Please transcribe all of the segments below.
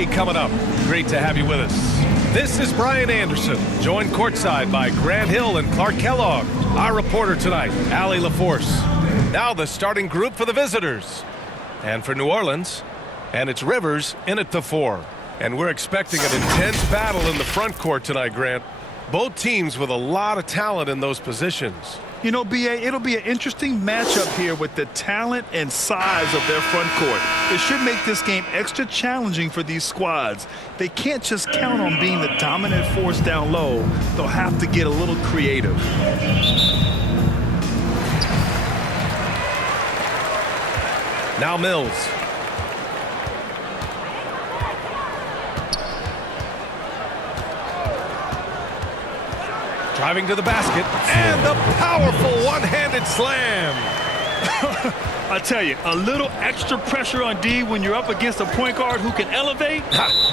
NBA coming up. Great to have you with us. This is Brian Anderson, joined courtside by Grant Hill and Clark Kellogg. Our reporter tonight, Allie LaForce. Now the starting group for the visitors. And for New Orleans, and it's Rivers in at the 4. And we're expecting an intense battle in the front court tonight, Grant. Both teams with a lot of talent in those positions. You know, B.A., it'll be an interesting matchup here with the talent and size of their front court. It should make this game extra challenging for these squads. They can't just count on being the dominant force down low. They'll have to get a little creative. Now Mills. Driving to the basket, and the powerful one-handed slam. I tell you, a little extra pressure on D when you're up against a point guard who can elevate.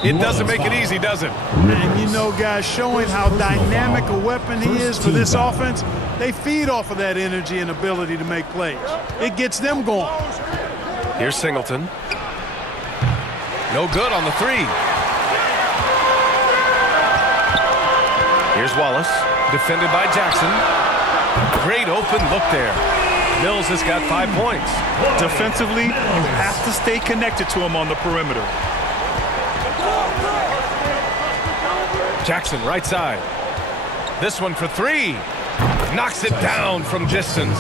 It doesn't make it easy, does it? And you know, guys, showing how dynamic a weapon he is for this offense, they feed off of that energy and ability to make plays. It gets them going. Here's Singleton. No good on the 3. Here's Wallace. Defended by Jackson. Great open look there. Mills has got 5 points. Defensively, you have to stay connected to him on the perimeter. Jackson, right side. This one for 3. Knocks it down from distance.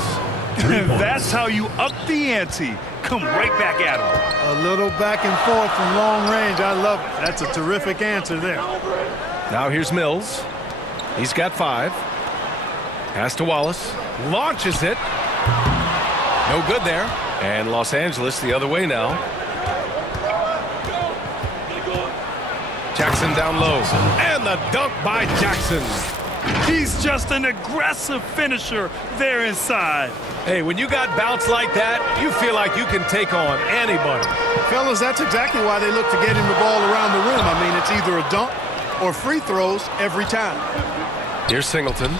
That's how you up the ante. Come right back at him. A little back and forth from long range. I love it. That's a terrific answer there. Now here's Mills. He's got 5. Pass to Wallace. Launches it. No good there. And Los Angeles the other way now. Jackson down low. And the dunk by Jackson. He's just an aggressive finisher there inside. Hey, when you got bounce like that, you feel like you can take on anybody. Fellas, that's exactly why they look to get him the ball around the rim. I mean, it's either a dunk or free throws every time. Here's Singleton.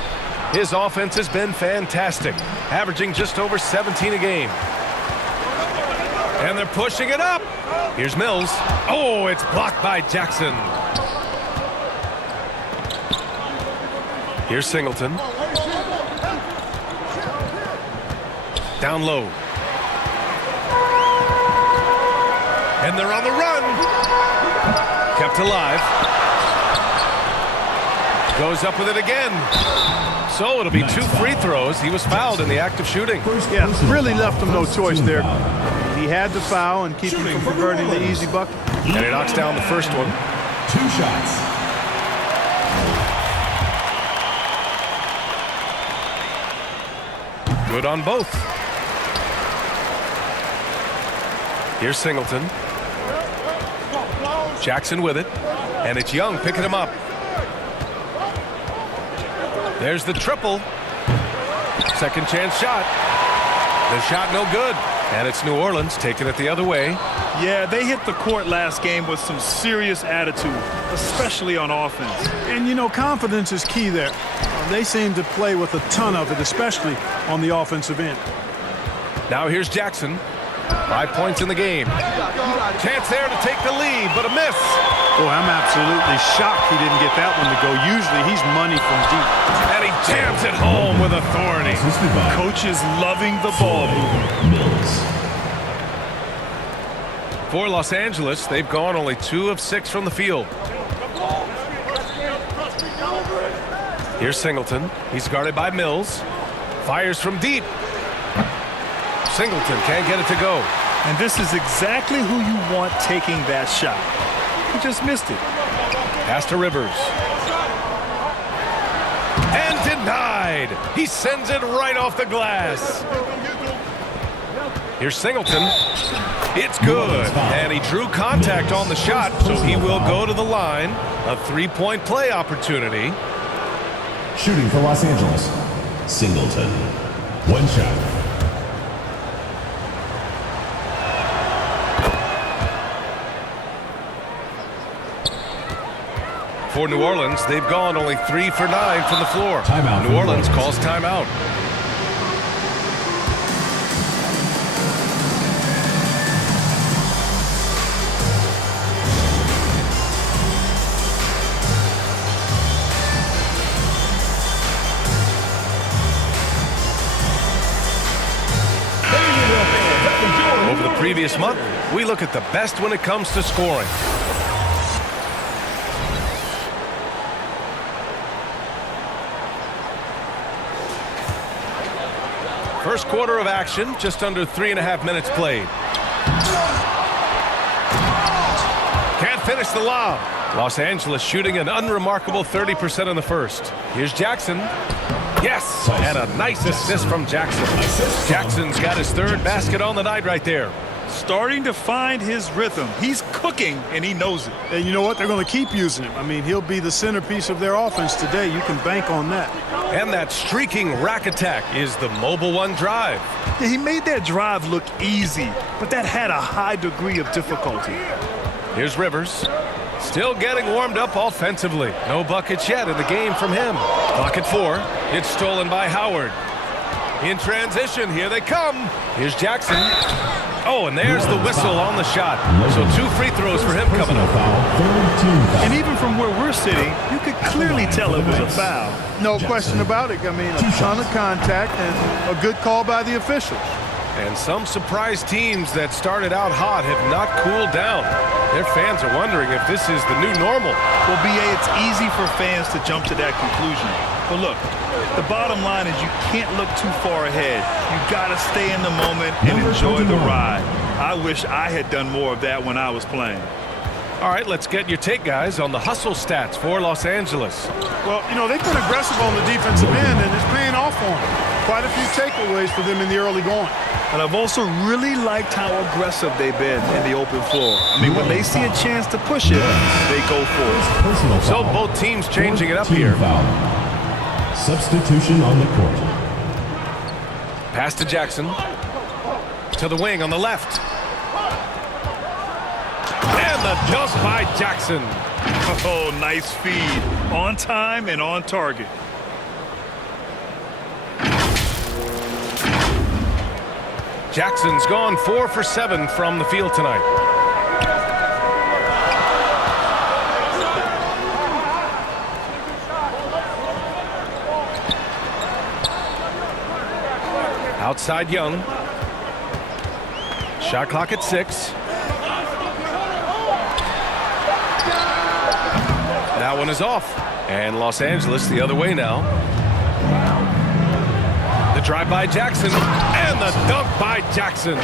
His offense has been fantastic, averaging just over 17 a game. And they're pushing it up. Here's Mills. Oh, it's blocked by Jackson. Here's Singleton. Down low. And they're on the run. Kept alive. Goes up with it again. So it'll be 2 free throws. He was fouled in the act of shooting. Yeah, really left him no choice there. He had to foul and keep him from converting the easy bucket. And he knocks down the first one. 2 shots. Good on both. Here's Singleton. Jackson with it. And it's Young picking him up. There's the triple. Second chance shot. The shot no good. And it's New Orleans taking it the other way. Yeah, they hit the court last game with some serious attitude, especially on offense. And, you know, confidence is key there. They seem to play with a ton of it, especially on the offensive end. Now here's Jackson. 5 points in the game. Chance there to take the lead, but a miss. Oh, I'm absolutely shocked he didn't get that one to go. Usually he's money from deep. And he jams it home with authority. Coach is loving the ball Mills. For Los Angeles, they've gone only 2 of 6 from the field. Here's Singleton. He's guarded by Mills. Fires from deep. Singleton can't get it to go. And this is exactly who you want taking that shot. He just missed it. Pass to Rivers. And denied. He sends it right off the glass. Here's Singleton. It's good. And he drew contact on the shot, so he will go to the line. A 3-point play opportunity. Shooting for Los Angeles. Singleton. 1 shot. For New Orleans, they've gone only 3 for 9 from the floor. Timeout. New Orleans calls timeout. previous month, we look at the best when it comes to scoring. First quarter of action, just under 3.5 minutes played. Can't finish the lob. Los Angeles shooting an unremarkable 30% in the first. Here's Jackson. Yes, and a nice assist from Jackson. Jackson's got his third basket on the night right there. Starting to find his rhythm. He's cooking, and he knows it. And you know what? They're going to keep using him. I mean, he'll be the centerpiece of their offense today. You can bank on that. And that streaking rack attack is the Mobile One drive. Yeah, he made that drive look easy, but that had a high degree of difficulty. Here's Rivers. Still getting warmed up offensively. No buckets yet in the game from him. Clock at 4. It's stolen by Howard. In transition, here they come. Here's Jackson. Oh, and there's the whistle on the shot. So 2 free throws for him coming up. And even from where we're sitting, you could clearly tell it was a foul. No question about it. I mean, a ton of contact and a good call by the officials. And some surprise teams that started out hot have not cooled down. Their fans are wondering if this is the new normal. Well, B.A., it's easy for fans to jump to that conclusion. But look, the bottom line is you can't look too far ahead. You got to stay in the moment and enjoy the ride. I wish I had done more of that when I was playing. All right, let's get your take, guys, on the hustle stats for Los Angeles. Well, you know, they've been aggressive on the defensive end, and it's paying off for them. Quite a few takeaways for them in the early going. And I've also really liked how aggressive they've been in the open floor. I mean, when they see a chance to push it, they go for it. So both teams changing it up here. Substitution on the court. Pass to Jackson. To the wing on the left. And the dunk by Jackson. Oh, nice feed. On time and on target. Jackson's gone 4 for 7 from the field tonight. Outside Young. Shot clock at 6. That one is off. And Los Angeles the other way now. The drive by Jackson and the dunk by Jackson.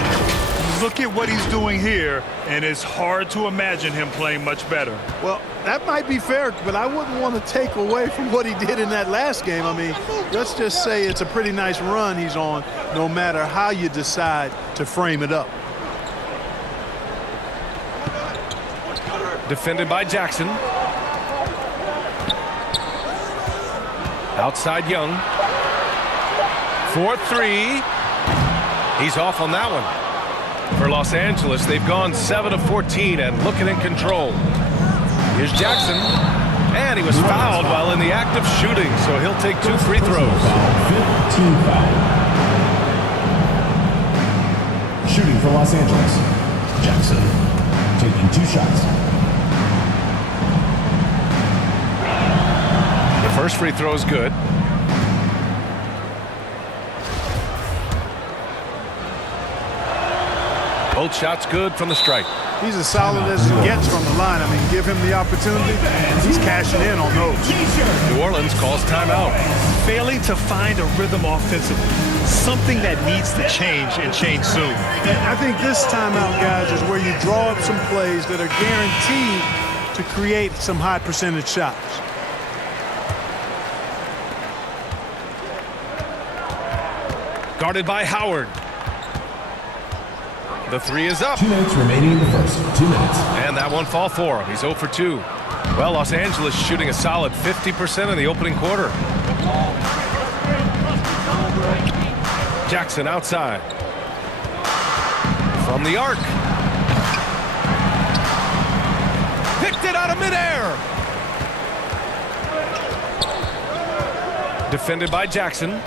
Look at what he's doing here, and it's hard to imagine him playing much better. Well, that might be fair, but I wouldn't want to take away from what he did in that last game. I mean, let's just say it's a pretty nice run he's on, no matter how you decide to frame it up. Defended by Jackson. Outside Young. 4-3. He's off on that one. For Los Angeles, they've gone 7 of 14 and looking in control. Here's Jackson. And he was fouled while in the act of shooting, so he'll take 2 free throws. 15 foul. Shooting for Los Angeles. Jackson taking 2 shots. The first free throw is good. Both shots good from the stripe. He's as solid as he gets from the line. I mean, give him the opportunity, and he's cashing in on those. New Orleans calls timeout. Failing to find a rhythm offensively. Something that needs to change and change soon. And I think this timeout, guys, is where you draw up some plays that are guaranteed to create some high percentage shots. Guarded by Howard. The 3 is up. 2 minutes remaining in the first. 2 minutes. And that won't fall for him. He's 0 for 2. Well, Los Angeles shooting a solid 50% in the opening quarter. Jackson outside. From the arc. Picked it out of midair. Defended by Jackson.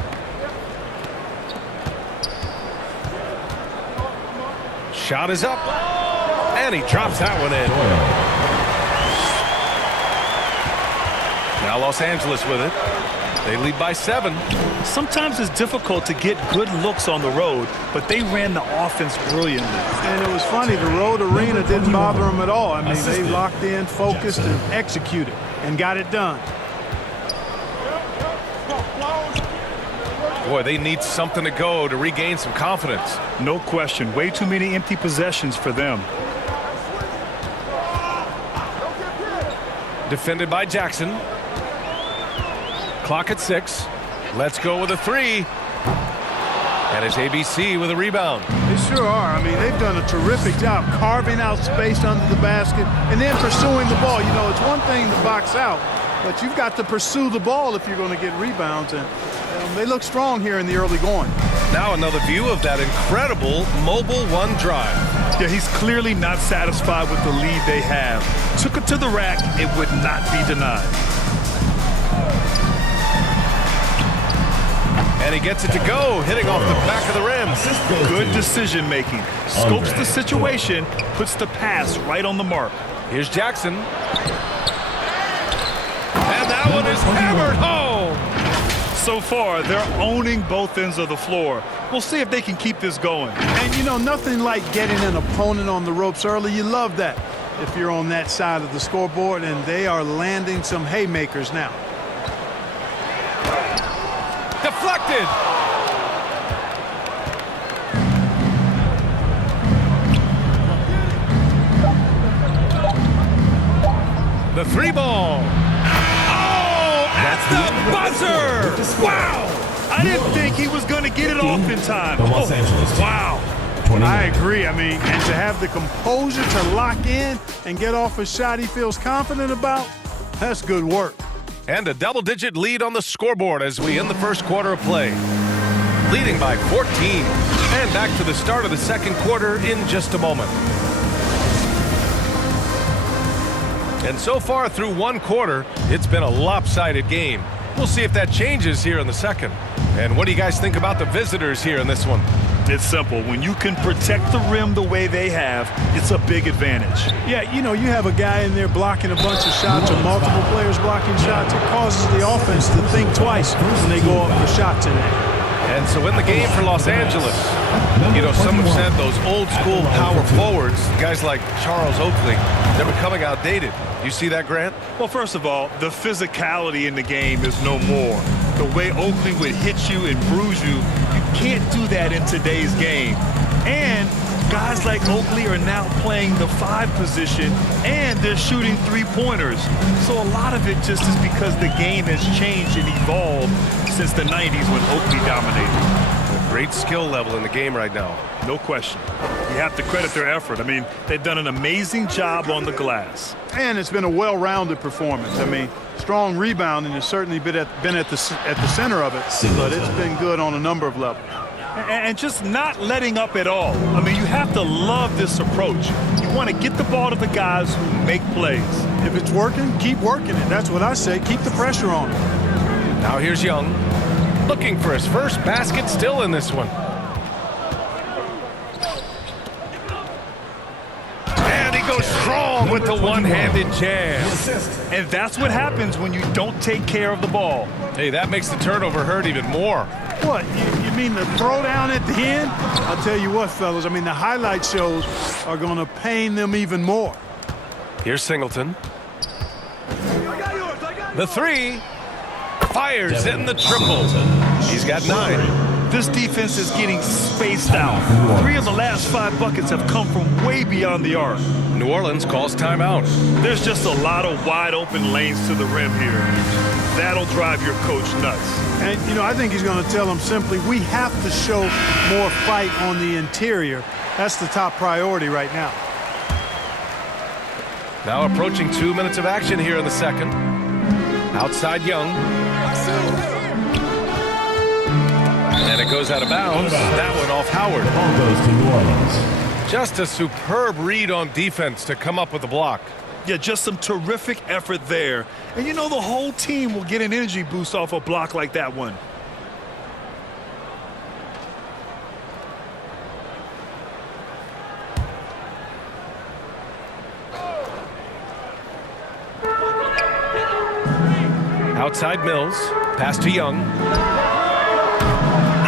Shot is up, and he drops that one in. Now Los Angeles with it. They lead by 7. Sometimes it's difficult to get good looks on the road, but they ran the offense brilliantly. And it was funny, the road arena didn't bother them at all. I mean, they locked in, focused, and executed, and got it done. Boy, they need something to go to regain some confidence. No question. Way too many empty possessions for them. Defended by Jackson. Clock at 6. Let's go with a 3. And it's ABC with a rebound. They sure are. I mean, they've done a terrific job carving out space under the basket and then pursuing the ball. You know, it's one thing to box out, but you've got to pursue the ball if you're going to get rebounds. And they look strong here in the early going. Now another view of that incredible mobile 1 drive. Yeah, he's clearly not satisfied with the lead they have. Took it to the rack. It would not be denied. And he gets it to go, hitting off the back of the rim. Good decision making. Scopes the situation, puts the pass right on the mark. Here's Jackson. And that one is hammered home. So far, they're owning both ends of the floor. We'll see if they can keep this going. And, you know, nothing like getting an opponent on the ropes early. You love that if you're on that side of the scoreboard, and they are landing some haymakers now. Deflected. The 3 ball. Oh, at the buzzer. Wow! I didn't think he was going to get it off in time. The Los Angeles. Wow. 29. I agree. I mean, and to have the composure to lock in and get off a shot he feels confident about, that's good work. And a double-digit lead on the scoreboard as we end the first quarter of play. Leading by 14. And back to the start of the second quarter in just a moment. And so far through 1 quarter, it's been a lopsided game. We'll see if that changes here in the second. And what do you guys think about the visitors here in this one? It's simple. When you can protect the rim the way they have, it's a big advantage. Yeah, you know, you have a guy in there blocking a bunch of shots or multiple players blocking shots. It causes the offense to think twice when they go up for shots in there. And so in the game for Los Angeles, you know, some have said those old school power forwards, guys like Charles Oakley, they're becoming outdated. You see that, Grant? Well, first of all, the physicality in the game is no more. The way Oakley would hit you and bruise you, you can't do that in today's game. And guys like Oakley are now playing the 5 position, and they're shooting 3-pointers. So a lot of it just is because the game has changed and evolved since the 90s when Oakley dominated. A great skill level in the game right now. No question. You have to credit their effort. I mean, they've done an amazing job on the glass. And it's been a well-rounded performance. I mean, strong rebounding has certainly been at the center of it, but it's been good on a number of levels. And just not letting up at all. I mean, you have to love this approach. You want to get the ball to the guys who make plays. If it's working, keep working it. That's what I say. Keep the pressure on. Now here's Young, looking for his first basket still in this one. And he goes strong with the one-handed jam. And that's what happens when you don't take care of the ball. Hey, that makes the turnover hurt even more. What, you mean the throwdown at the end? I'll tell you what, fellas, I mean, the highlight shows are going to pain them even more. Here's Singleton. The 3. Fires in the triple. He's got 9. This defense is getting spaced out. 3 of the last 5 buckets have come from way beyond the arc. New Orleans calls timeout. There's just a lot of wide open lanes to the rim here. That'll drive your coach nuts. And, you know, I think he's going to tell them simply, we have to show more fight on the interior. That's the top priority right now. Now approaching 2 minutes of action here in the second. Outside Young. And it goes out of bounds. That one off Howard. Ball goes to New Orleans. Just a superb read on defense to come up with the block. Yeah, just some terrific effort there. And you know, the whole team will get an energy boost off a block like that one. Outside Mills. Pass to Young.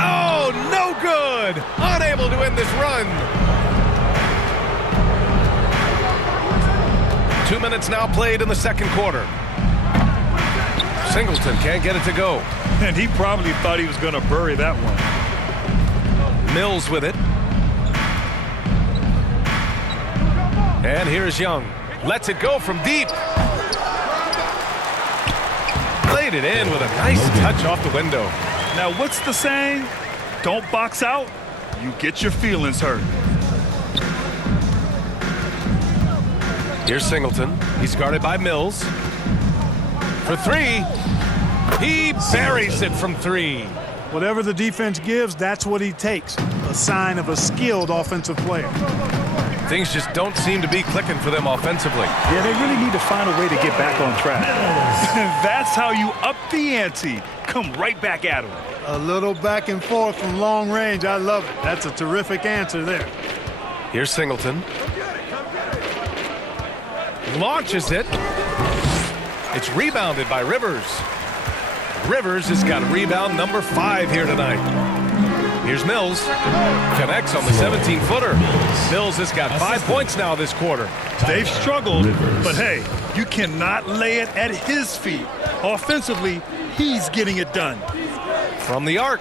Oh, no good! Unable to end this run. 2 minutes now played in the second quarter. Singleton can't get it to go. And he probably thought he was going to bury that one. Mills with it. And here's Young. Lets it go from deep. Laid it in with a nice touch off the window. Now, what's the saying? Don't box out, you get your feelings hurt. Here's Singleton. He's guarded by Mills. For three. He buries it from three. Whatever the defense gives, that's what he takes. A sign of a skilled offensive player. Things just don't seem to be clicking for them offensively. Yeah, they really need to find a way to get back on track. That's how you up the ante. Come right back at him. A little back and forth from long range. I love it. That's a terrific answer there. Here's Singleton. Launches it. It's rebounded by Rivers. Rivers has got rebound number 5 here tonight. Here's Mills. Connects on the 17-footer. Mills has got 5 points now this quarter. They've struggled, but hey, you cannot lay it at his feet. Offensively, he's getting it done. From the arc.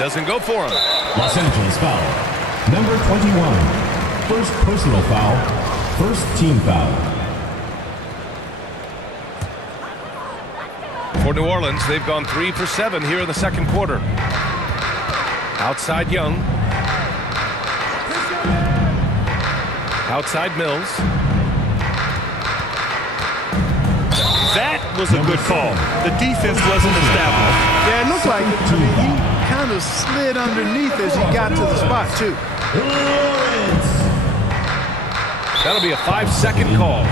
Doesn't go for him. Los Angeles foul. Number 21. First personal foul. First team foul. For New Orleans, they've gone 3 for 7 here in the second quarter. Outside Young. Outside Mills. That was a good call. The defense wasn't established. Yeah, it looked like it. I mean, he kind of slid underneath as he got to the spot, too. That'll be a 5-second call.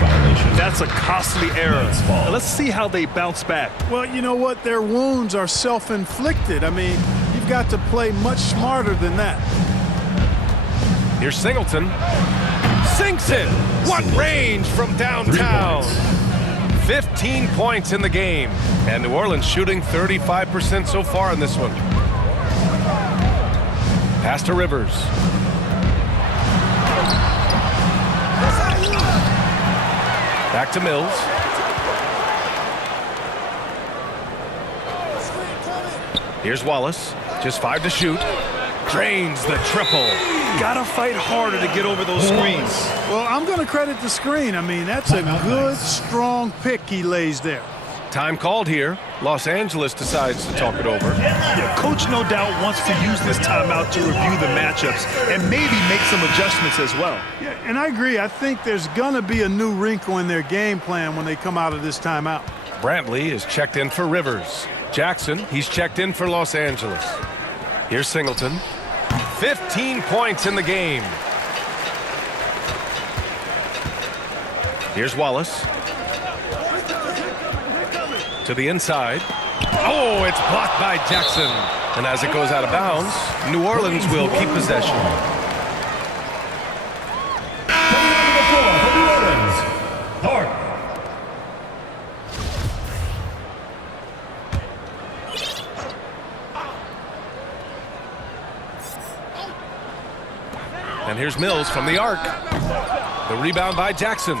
That's a costly error. Now, let's see how they bounce back. Well, you know what? Their wounds are self-inflicted. I mean, you've got to play much smarter than that. Here's Singleton. Sinks it. What range from downtown. 15 points in the game. And New Orleans shooting 35% so far in this one. Pass to Rivers. Back to Mills. Here's Wallace. Just 5 to shoot. Drains the triple. Gotta fight harder to get over those screens. Well, I'm going to credit the screen. I mean, that's a good, strong pick he lays there. Time called here. Los Angeles decides to talk it over. Yeah, coach no doubt wants to use this timeout to review the matchups and maybe make some adjustments as well. Yeah, and I agree. I think there's going to be a new wrinkle in their game plan when they come out of this timeout. Brantley is checked in for Rivers. Jackson, he's checked in for Los Angeles. Here's Singleton. 15 points in the game. Here's Wallace. To the inside. Oh, it's blocked by Jackson. And as it goes out of bounds, New Orleans will keep possession. Coming onto the floor for New Orleans. Hart. And here's Mills from the arc. The rebound by Jackson.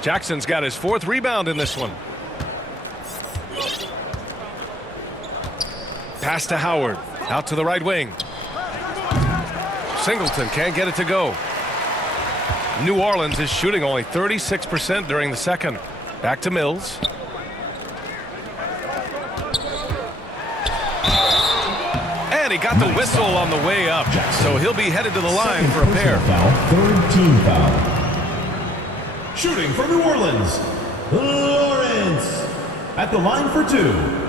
Jackson's got his 4th rebound in this one. Pass to Howard. Out to the right wing. Singleton can't get it to go. New Orleans is shooting only 36% during the second. Back to Mills. And he got the whistle on the way up. So he'll be headed to the line for a pair. Foul. Third team foul. Shooting for New Orleans. Lawrence. At the line for 2.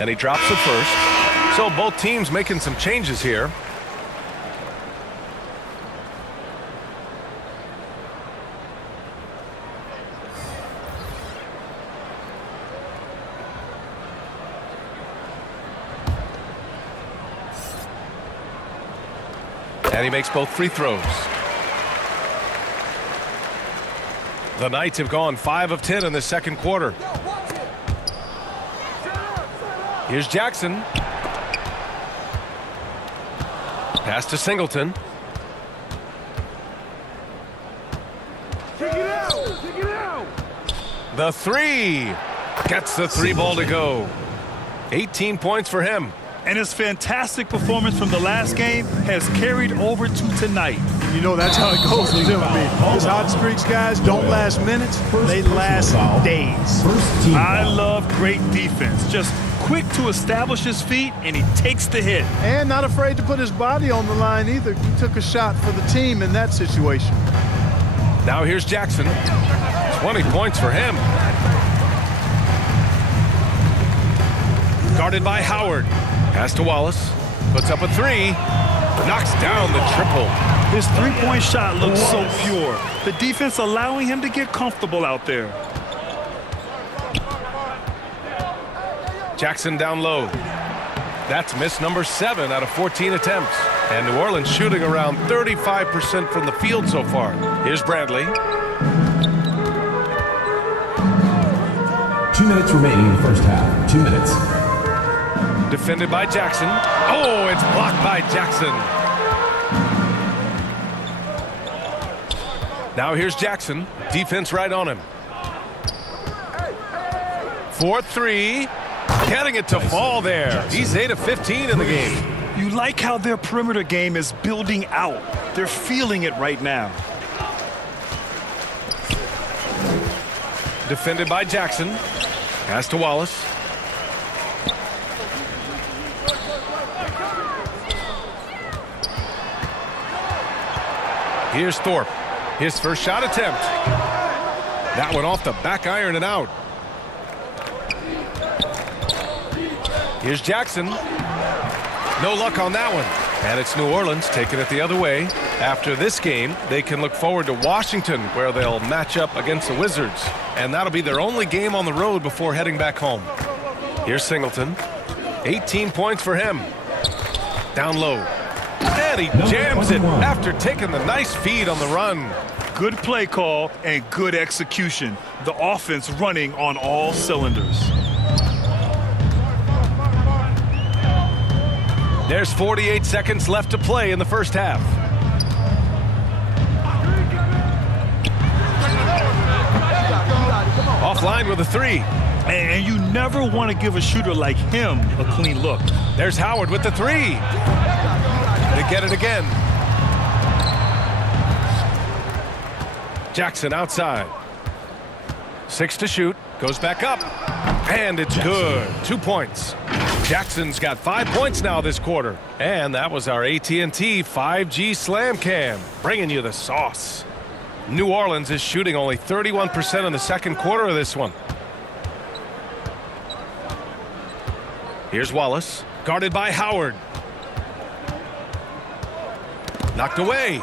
And he drops the first. So both teams making some changes here. And he makes both free throws. The Knights have gone 5 of 10 in the second quarter. Here's Jackson. Pass to Singleton. The three. Gets the three ball to go. 18 points for him. And his fantastic performance from the last game has carried over to tonight. You know, that's how it goes with him. His hot streaks, guys, don't last minutes. They last days. I love great defense. Just quick to establish his feet, and he takes the hit. And not afraid to put his body on the line either. He took a shot for the team in that situation. Now here's Jackson. 20 points for him. Guarded by Howard. Pass to Wallace. Puts up a three. Knocks down the triple. His three-point shot looks so pure. The defense allowing him to get comfortable out there. Jackson down low. That's miss number 7 out of 14 attempts. And New Orleans shooting around 35% from the field so far. Here's Bradley. 2 minutes remaining in the first half. 2 minutes. Defended by Jackson. Oh, it's blocked by Jackson. Now here's Jackson. Defense right on him. 4-3. Getting it to fall there. He's 8 of 15 in the game. You like how their perimeter game is building out. They're feeling it right now. Defended by Jackson. Pass to Wallace. Here's Thorpe. His first shot attempt. That one off the back iron and out. Here's Jackson. No luck on that one. And it's New Orleans taking it the other way. After this game, they can look forward to Washington, where they'll match up against the Wizards. And that'll be their only game on the road before heading back home. Here's Singleton. 18 points for him. Down low. And he jams it after taking the nice feed on the run. Good play call and good execution. The offense running on all cylinders. There's 48 seconds left to play in the first half. Offline with a three. And you never want to give a shooter like him a clean look. There's Howard with the three. They get it again. Jackson outside. 6 to shoot. Goes back up. And it's good. 2 points. Jackson's got 5 points now this quarter. And that was our AT&T 5G Slam Cam, bringing you the sauce. New Orleans is shooting only 31% in the second quarter of this one. Here's Wallace, guarded by Howard. Knocked away.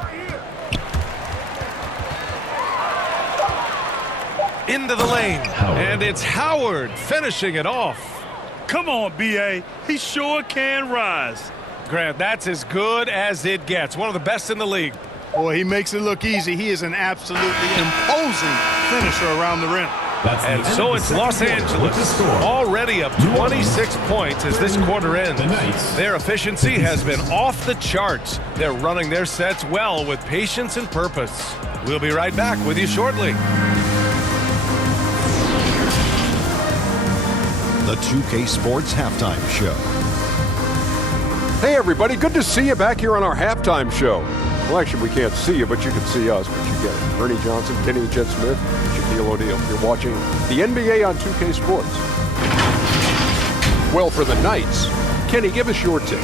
Into the lane. And it's Howard finishing it off. Come on, B.A. He sure can rise. Grant, that's as good as it gets. One of the best in the league. Boy, he makes it look easy. He is an absolutely imposing finisher around the rim. And so it's Los Angeles, already up 26 points as this quarter ends. Their efficiency has been off the charts. They're running their sets well with patience and purpose. We'll be right back with you shortly. The 2K Sports Halftime Show. Hey everybody, good to see you back here on our halftime show. Well, actually, we can't see you, but you can see us. But you get it. Ernie Johnson, Kenny and Jet Smith, Shaquille O'Neal. You're watching the NBA on 2K Sports. Well, for the Knights, Kenny, give us your take.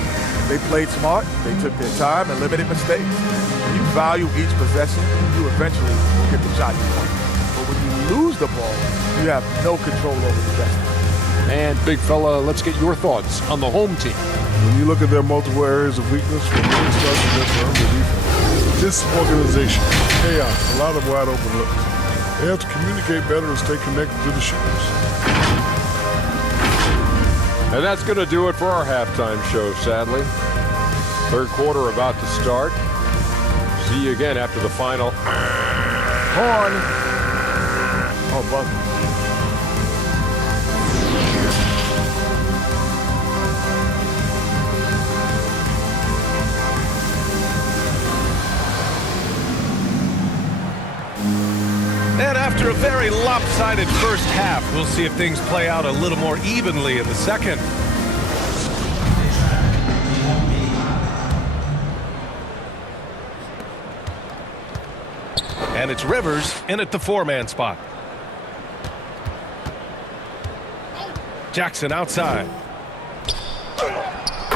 They played smart. They took their time and limited mistakes. When you value each possession, you eventually get the shot you want. But when you lose the ball, you have no control over the destiny. And big fella, let's get your thoughts on the home team. When you look at their multiple areas of weakness, from the starts to their perimeter defense, disorganization, chaos, a lot of wide open looks. They have to communicate better and stay connected to the shooters. And that's going to do it for our halftime show, sadly. Third quarter about to start. See you again after the final. Horn. Oh, buzzer. And after a very lopsided first half, we'll see if things play out a little more evenly in the second. And it's Rivers in at the four-man spot. Jackson outside.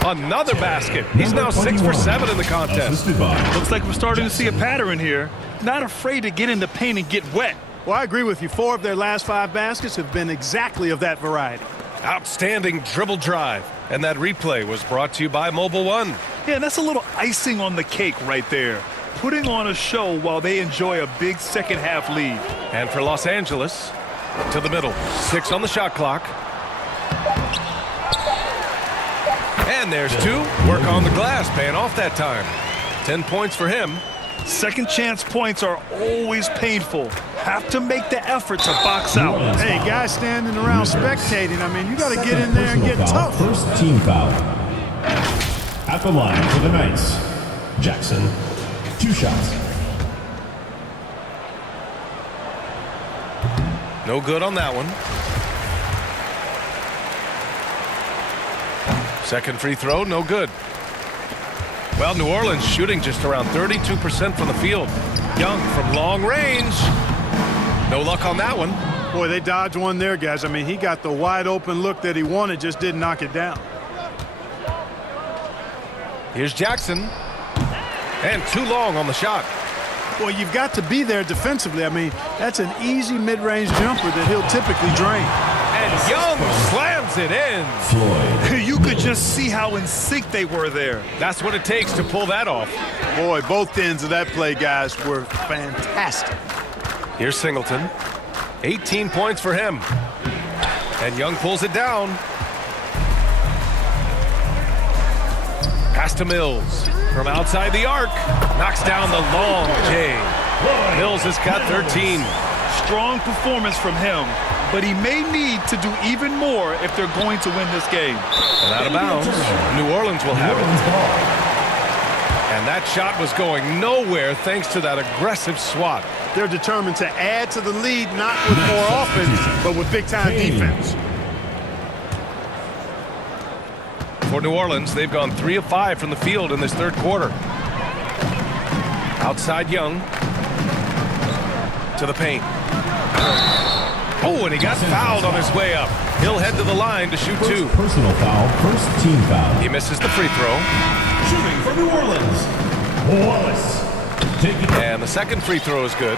Another basket. He's now 6 for 7 in the contest. Looks like we're starting to see a pattern here. Not afraid to get in the paint and get wet. Well, I agree with you. 4 of their last 5 baskets have been exactly of that variety. Outstanding dribble drive. And that replay was brought to you by Mobile One. Yeah, that's a little icing on the cake right there. Putting on a show while they enjoy a big second half lead. And for Los Angeles, to the middle. 6 on the shot clock. And there's 2. Work on the glass, paying off that time. 10 points for him. Second chance points are always painful. Have to make the effort to box out. Hey, guys standing around spectating, I mean, you got to get in there and get tough. First team foul. At the line for the Knights, Jackson. 2 shots. No good on that one. Second free throw, no good. Well, New Orleans shooting just around 32% from the field. Young from long range. No luck on that one. Boy, they dodged one there, guys. I mean, he got the wide open look that he wanted, just didn't knock it down. Here's Jackson. And too long on the shot. Boy, you've got to be there defensively. I mean, that's an easy mid-range jumper that he'll typically drain. And Young slams it in. Floyd. You could just see how in sync they were there. That's what it takes to pull that off. Boy, both ends of that play, guys, were fantastic. Here's Singleton. 18 points for him. And Young pulls it down. Pass to Mills. From outside the arc. Knocks down the long J. Mills has got 13. Strong performance from him, but he may need to do even more if they're going to win this game. And out of bounds. New Orleans will have it. And that shot was going nowhere thanks to that aggressive swat. They're determined to add to the lead, not with more offense, but with big-time defense. For New Orleans, they've gone 3 of 5 from the field in this third quarter. Outside Young. To the paint. Oh, and he got fouled on his way up. He'll head to the line to shoot 2. Personal foul, first team foul. He misses the free throw. Shooting for New Orleans, Wallace. And the second free throw is good.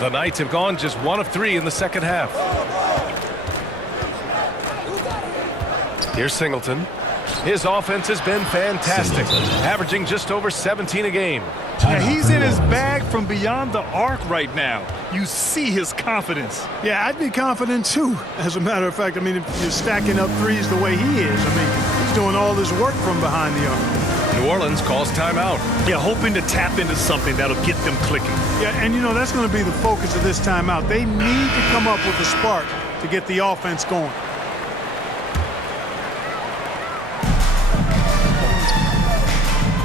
The Knights have gone just 1 of 3 in the second half. Here's Singleton. His offense has been fantastic, averaging just over 17 a game. Yeah, he's in his bag from beyond the arc right now. You see his confidence. Yeah, I'd be confident too. As a matter of fact, I mean, if you're stacking up threes the way he is, I mean, he's doing all this work from behind the arc. New Orleans calls timeout. Yeah, hoping to tap into something that'll get them clicking. Yeah, and you know, that's going to be the focus of this timeout. They need to come up with a spark to get the offense going.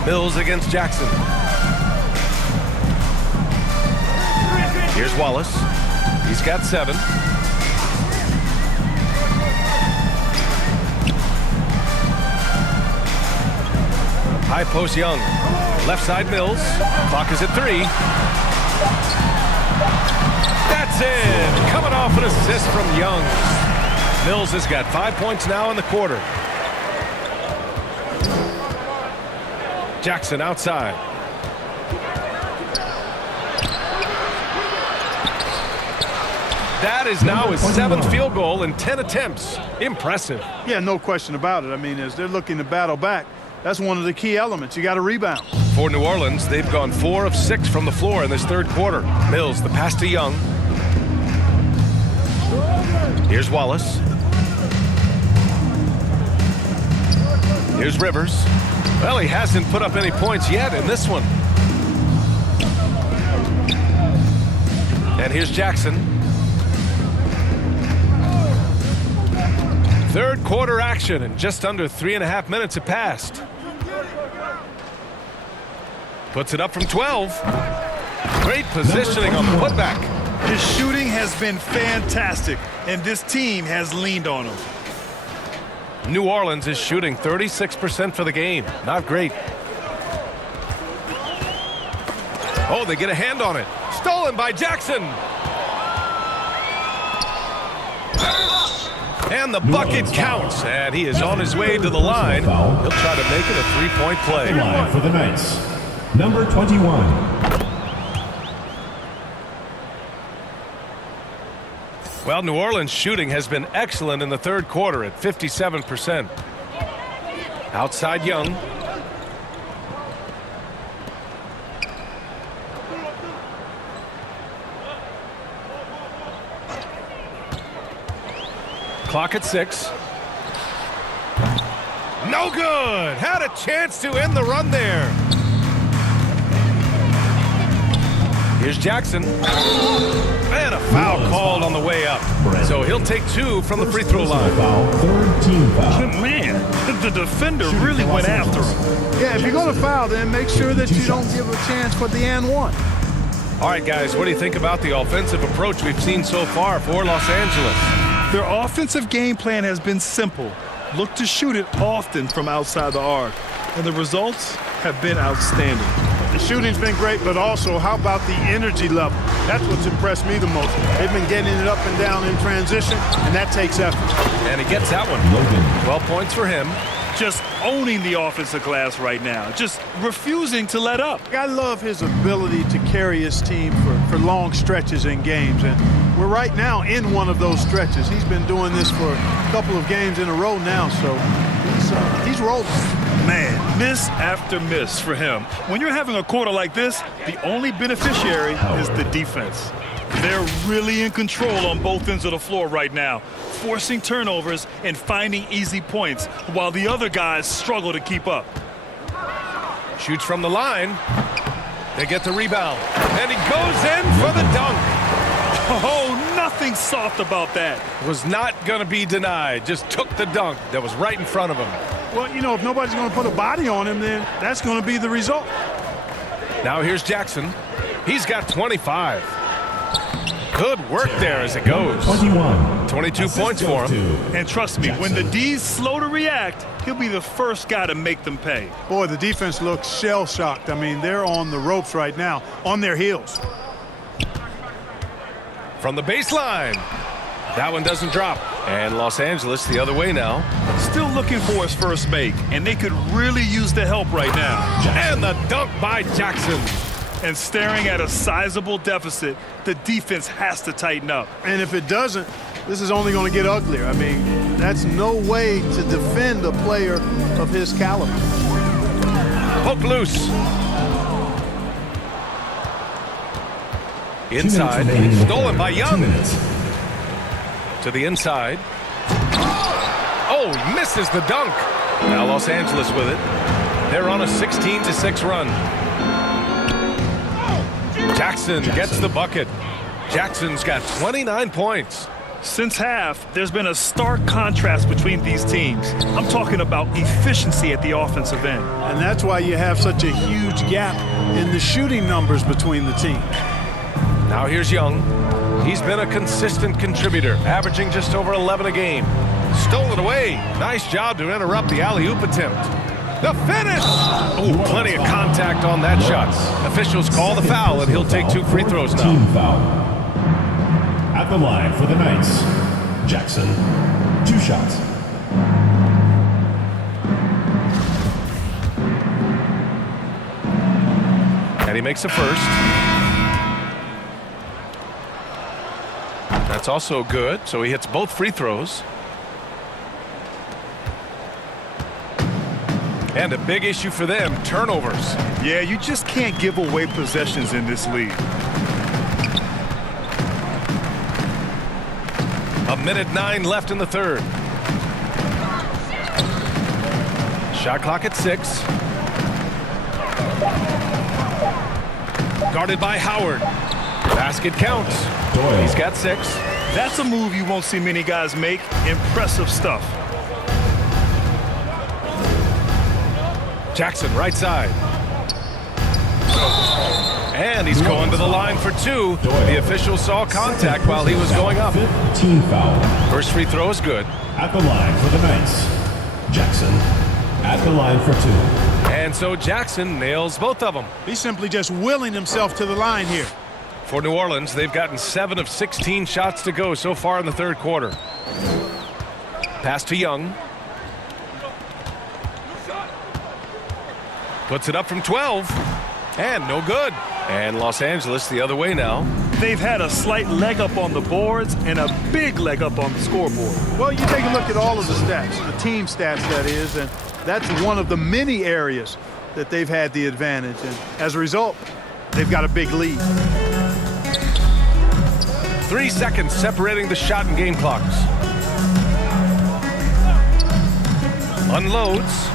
Mills against Jackson. Here's Wallace. He's got 7. High post Young. Left side Mills. Clock is at 3. That's it. Coming off an assist from Young. Mills has got 5 points now in the quarter. Jackson outside. That is now his 7th field goal in 10 attempts. Impressive. Yeah, no question about it. I mean, as they're looking to battle back, that's one of the key elements. You got to rebound. For New Orleans, they've gone 4 of 6 from the floor in this third quarter. Mills, the pass to Young. Here's Wallace. Here's Rivers. Well, he hasn't put up any points yet in this one. And here's Jackson. Third quarter action, and just under 3.5 minutes have passed. Puts it up from 12. Great positioning on the putback. His shooting has been fantastic, and this team has leaned on him. New Orleans is shooting 36% for the game. Not great. Oh, they get a hand on it. Stolen by Jackson. And the bucket counts, and he is on his way to the line. He'll try to make it a three-point play. Line for the Knights, number 21. Well, New Orleans shooting has been excellent in the third quarter at 57%. Outside Young. Clock at 6. No good. Had a chance to end the run there. Here's Jackson. And a foul called on the way up. So he'll take 2 from the free throw line. Third team foul. Man, the defender really went after him. Yeah, if you're going to foul, then make sure that you don't give a chance for the and one. All right, guys, what do you think about the offensive approach we've seen so far for Los Angeles? Their offensive game plan has been simple. Look to shoot it often from outside the arc. And the results have been outstanding. The shooting's been great, but also how about the energy level? That's what's impressed me the most. They've been getting it up and down in transition, and that takes effort. And he gets that one. 12 points for him. Just owning the offensive glass right now. Just refusing to let up. I love his ability to carry his team for long stretches in games, and we're right now in one of those stretches. He's been doing this for a couple of games in a row now, so he's rolling. Man, miss after miss for him. When you're having a quarter like this, the only beneficiary is the defense. They're really in control on both ends of the floor right now, forcing turnovers and finding easy points while the other guys struggle to keep up. Shoots from the line. They get the rebound. And he goes in for the dunk. Oh, nothing soft about that. Was not going to be denied. Just took the dunk that was right in front of him. Well, you know, if nobody's going to put a body on him, then that's going to be the result. Now here's Jackson. He's got 25. Good work there as it goes. 22 points for him. And trust me, when the D's slow to react, he'll be the first guy to make them pay. Boy, the defense looks shell-shocked. I mean, they're on the ropes right now, on their heels. From the baseline. That one doesn't drop. And Los Angeles the other way now. Still looking for his first make, and they could really use the help right now. And the dunk by Jackson. And staring at a sizable deficit, the defense has to tighten up. And if it doesn't, this is only going to get uglier. I mean, that's no way to defend a player of his caliber. Poke loose. Inside. Stolen by Young. To the inside. Oh, he misses the dunk. Now Los Angeles with it. They're on a 16-6 run. Jackson gets the bucket. Jackson's got 29 points. Since half, there's been a stark contrast between these teams. I'm talking about efficiency at the offensive end. And that's why you have such a huge gap in the shooting numbers between the teams. Now here's Young. He's been a consistent contributor, averaging just over 11 a game. Stolen away. Nice job to interrupt the alley-oop attempt. The finish! Oh, plenty of contact on that shot. Officials call the foul, and he'll take 2 free throws now. Team foul. At the line for the Knights, Jackson, 2 shots. And he makes a first. That's also good, so he hits both free throws. And a big issue for them, turnovers. Yeah, you just can't give away possessions in this league. A minute 9 left in the third. Shot clock at 6. Guarded by Howard. Basket counts. He's got 6. That's a move you won't see many guys make. Impressive stuff. Jackson, right side. And he's going to the line for 2. The official saw contact while he was going up. 15 foul. First free throw is good. At the line for the Knights, Jackson. At the line for 2. And so Jackson nails both of them. He's simply just willing himself to the line here. For New Orleans, they've gotten 7 of 16 shots to go so far in the third quarter. Pass to Young. Puts it up from 12. And no good. And Los Angeles the other way now. They've had a slight leg up on the boards and a big leg up on the scoreboard. Well, you take a look at all of the stats, the team stats that is, and that's one of the many areas that they've had the advantage. And as a result, they've got a big lead. 3 seconds separating the shot and game clocks. Unloads.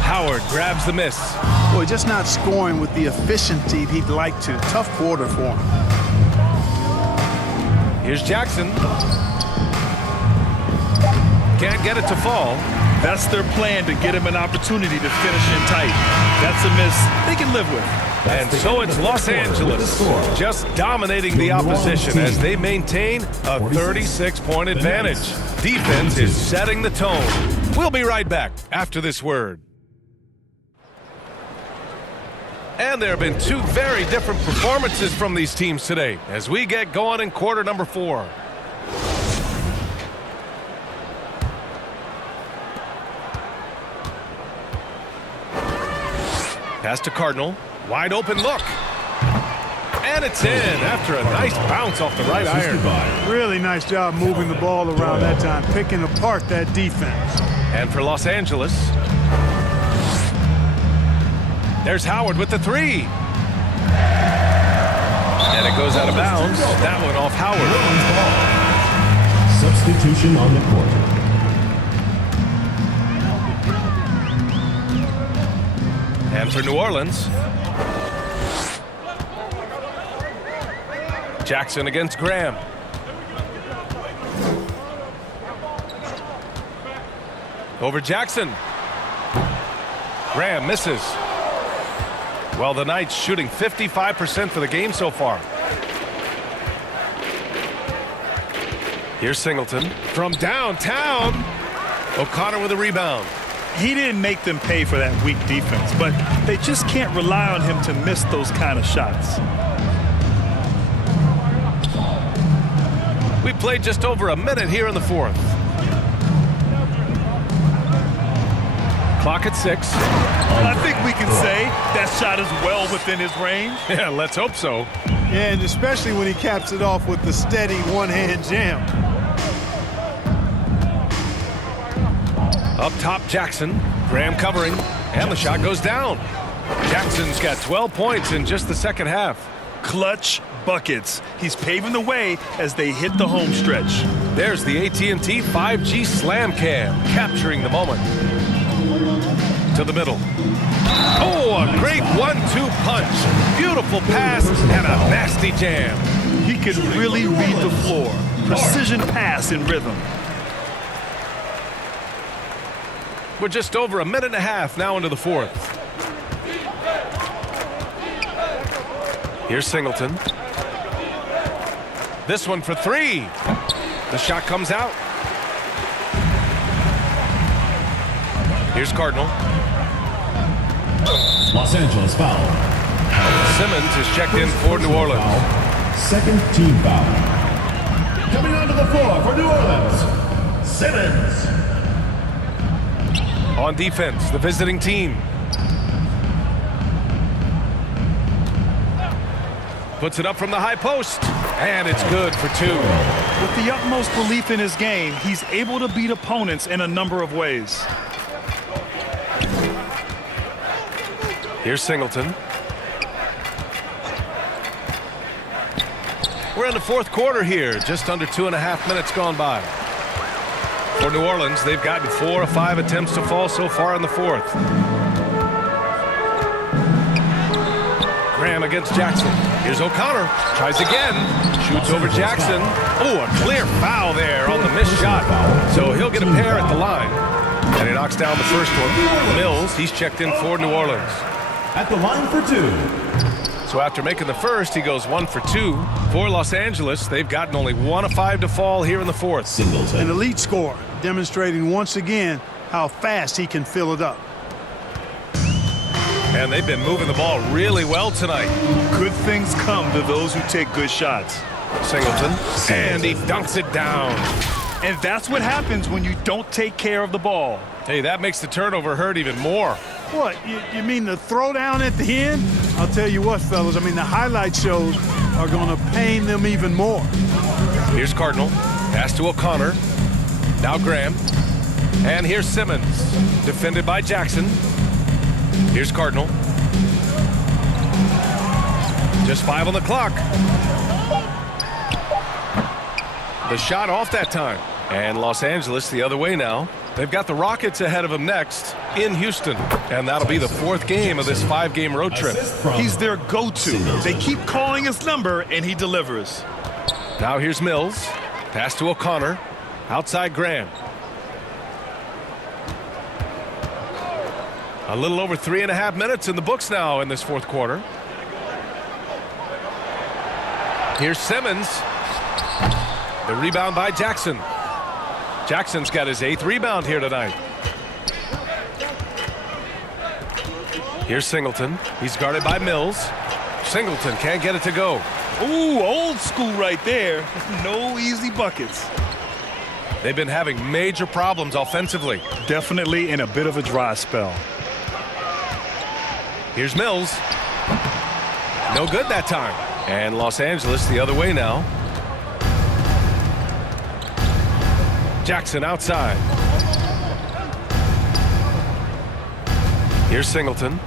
Howard grabs the miss. Boy, just not scoring with the efficiency he'd like to. Tough quarter for him. Here's Jackson. Can't get it to fall. That's their plan, to get him an opportunity to finish in tight. That's a miss they can live with. And so it's Los Angeles just dominating the opposition as they maintain a 36-point advantage. Defense is setting the tone. We'll be right back after this word. And there have been 2 very different performances from these teams today as we get going in quarter number 4. Pass to Cardinal. Wide open look. And it's in after a nice bounce off the right iron. Really nice job moving the ball around that time, picking apart that defense. And for Los Angeles, there's Howard with the 3. And it goes out of bounds. That one off Howard. Substitution on the court. And for New Orleans, Jackson against Graham. Over Jackson. Graham misses. Well, the Knights shooting 55% for the game so far. Here's Singleton from downtown. O'Connor with a rebound. He didn't make them pay for that weak defense, but they just can't rely on him to miss those kind of shots. We played just over a minute here in the 4th. Clock at 6. I think we can say that shot is well within his range. Yeah, let's hope so. Yeah, and especially when he caps it off with the steady one-hand jam. Up top, Jackson. Graham covering, and the shot goes down. Jackson's got 12 points in just the second half. Clutch buckets. He's paving the way as they hit the home stretch. There's the AT&T 5G Slam Cam, capturing the moment. To the middle. Oh, a great 1-2 punch. Beautiful pass and a nasty jam. He can really read the floor. Precision pass in rhythm. We're just over a minute and a half now into the 4th. Here's Singleton. This one for 3. The shot comes out. Here's Cardinal. Los Angeles foul. Simmons is checked in for New Orleans. Second team foul. Coming onto the floor for New Orleans, Simmons. On defense, the visiting team. Puts it up from the high post, and it's good for 2. With the utmost belief in his game, he's able to beat opponents in a number of ways. Here's Singleton. We're in the 4th quarter here, just under 2.5 minutes gone by. For New Orleans, they've gotten 4 of 5 attempts to fall so far in the 4th. against Jackson. Here's O'Connor. Tries again. Shoots over Jackson. Oh, a clear foul there on the missed shot. So he'll get a pair at the line. And he knocks down the first one. Mills, he's checked in for New Orleans. At the line for 2. So after making the first, he goes 1 for 2. For Los Angeles, they've gotten only 1 of 5 to fall here in the fourth. An elite scorer, demonstrating once again how fast he can fill it up. And they've been moving the ball really well tonight. Good things come to those who take good shots. Singleton. And he dunks it down. And that's what happens when you don't take care of the ball. Hey, that makes the turnover hurt even more. What, you mean the throwdown at the end? I'll tell you what, fellas, I mean, the highlight shows are going to pain them even more. Here's Cardinal. Pass to O'Connor. Now Graham. And here's Simmons. Defended by Jackson. Here's Cardinal. Just 5 on the clock. The shot off that time. And Los Angeles the other way now. They've got the Rockets ahead of them next in Houston. And that'll be the 4th game of this 5-game road trip. He's their go-to. They keep calling his number, and he delivers. Now here's Mills. Pass to O'Connor. Outside Graham. A little over 3.5 minutes in the books now in this fourth quarter. Here's Simmons. The rebound by Jackson. Jackson's got his 8th rebound here tonight. Here's Singleton. He's guarded by Mills. Singleton can't get it to go. Ooh, old school right there. No easy buckets. They've been having major problems offensively. Definitely in a bit of a dry spell. Here's Mills. No good that time. And Los Angeles the other way now. Jackson outside. Here's Singleton.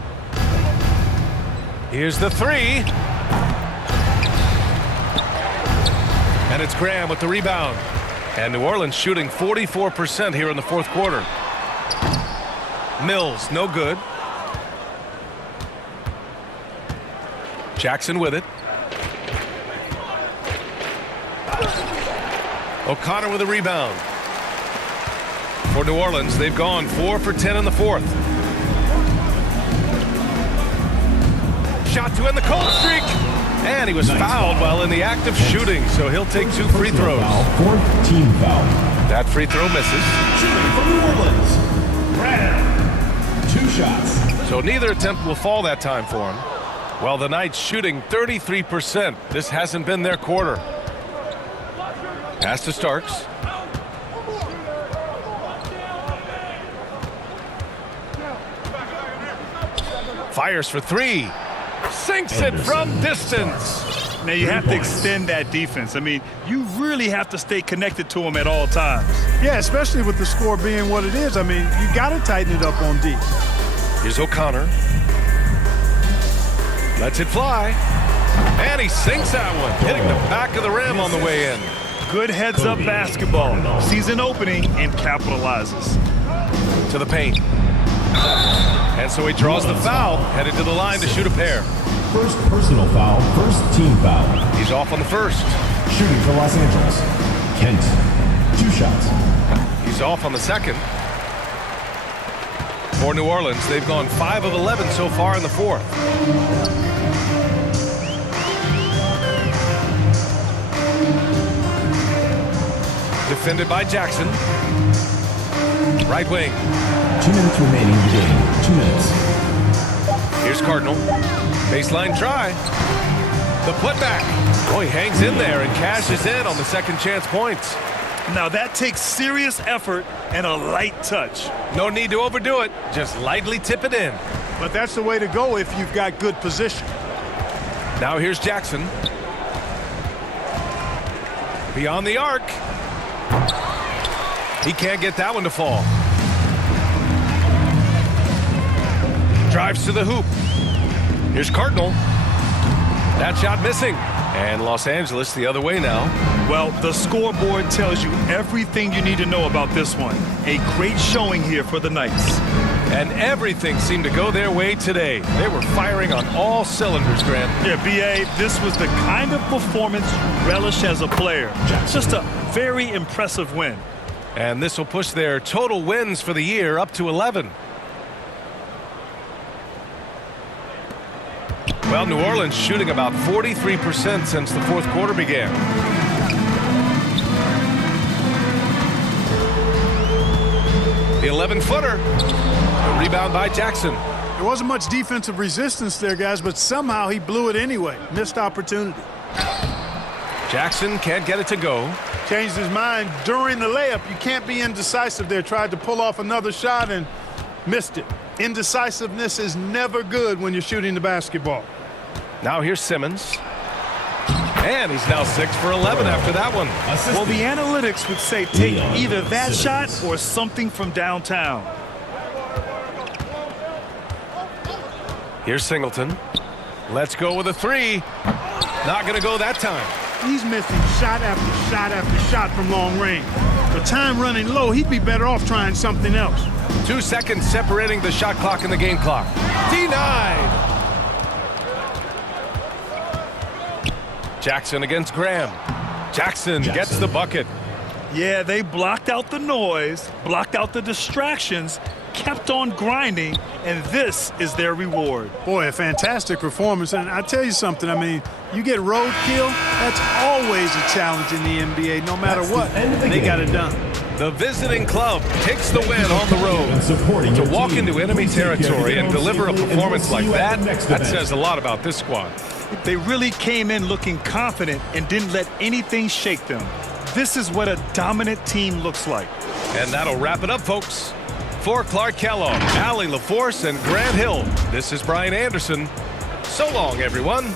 Here's the 3. And it's Graham with the rebound. And New Orleans shooting 44% here in the fourth quarter. Mills, no good. Jackson with it. O'Connor with a rebound. For New Orleans, they've gone 4 for 10 in the fourth. Shot to end the cold streak. And he was fouled while in the act of shooting, so he'll take 2 free throws. Fourth team foul. That free throw misses. Shooting for New Orleans. Graham. 2 shots. So neither attempt will fall that time for him. Well, the Knights shooting 33%. This hasn't been their quarter. Pass to Starks. Fires for 3. Sinks it from distance. Now you have to extend that defense. I mean, you really have to stay connected to him at all times. Yeah, especially with the score being what it is. I mean, you got to tighten it up on D. Here's O'Connor. Lets it fly. And he sinks that one, hitting the back of the rim on the way in. Good heads-up basketball. Sees an opening and capitalizes. To the paint. And so he draws the foul, headed to the line to shoot a pair. First personal foul, first team foul. He's off on the first. Shooting for Los Angeles. Kent. 2 shots. He's off on the second. For New Orleans, they've gone 5 of 11 so far in the fourth. Defended by Jackson. Right wing. 2 minutes remaining in the game. 2 minutes. Here's Cardinal. Baseline try. The putback. Oh, he hangs in there and cashes in on the second chance points. Now that takes serious effort and a light touch. No need to overdo it. Just lightly tip it in. But that's the way to go if you've got good position. Now here's Jackson. Beyond the arc. He can't get that one to fall. Drives to the hoop. Here's Cardinal. That shot missing. And Los Angeles the other way now. Well, the scoreboard tells you everything you need to know about this one. A great showing here for the Knights. And everything seemed to go their way today. They were firing on all cylinders, Grant. Yeah, B.A., this was the kind of performance you relish as a player. Just a very impressive win. And this will push their total wins for the year up to 11. Well, New Orleans shooting about 43% since the fourth quarter began. The 11-footer. A rebound by Jackson. There wasn't much defensive resistance there, guys, but somehow he blew it anyway. Missed opportunity. Jackson can't get it to go. Changed his mind during the layup. You can't be indecisive there. Tried to pull off another shot and missed it. Indecisiveness is never good when you're shooting the basketball. Now here's Simmons. And he's now 6 for 11 after that one. Well, the analytics would say take either that shot or something from downtown. Here's Singleton. Let's go with a three. Not going to go that time. He's missing shot after shot after shot from long range. With time running low, he'd be better off trying something else. 2 seconds separating the shot clock and the game clock. Denied. Jackson against Graham. Jackson gets the bucket. Yeah, they blocked out the noise, blocked out the distractions, kept on grinding, and this is their reward. Boy, a fantastic performance. And I tell you something, I mean, you get roadkill, that's always a challenge in the NBA, no matter what. They got it done. The visiting club takes the win on the road. To walk into enemy territory and deliver a performance like that, that says a lot about this squad. They really came in looking confident and didn't let anything shake them. This is what a dominant team looks like. And that'll wrap it up, folks. For Clark Kellogg, Allie LaForce, and Grant Hill, this is Brian Anderson. So long, everyone.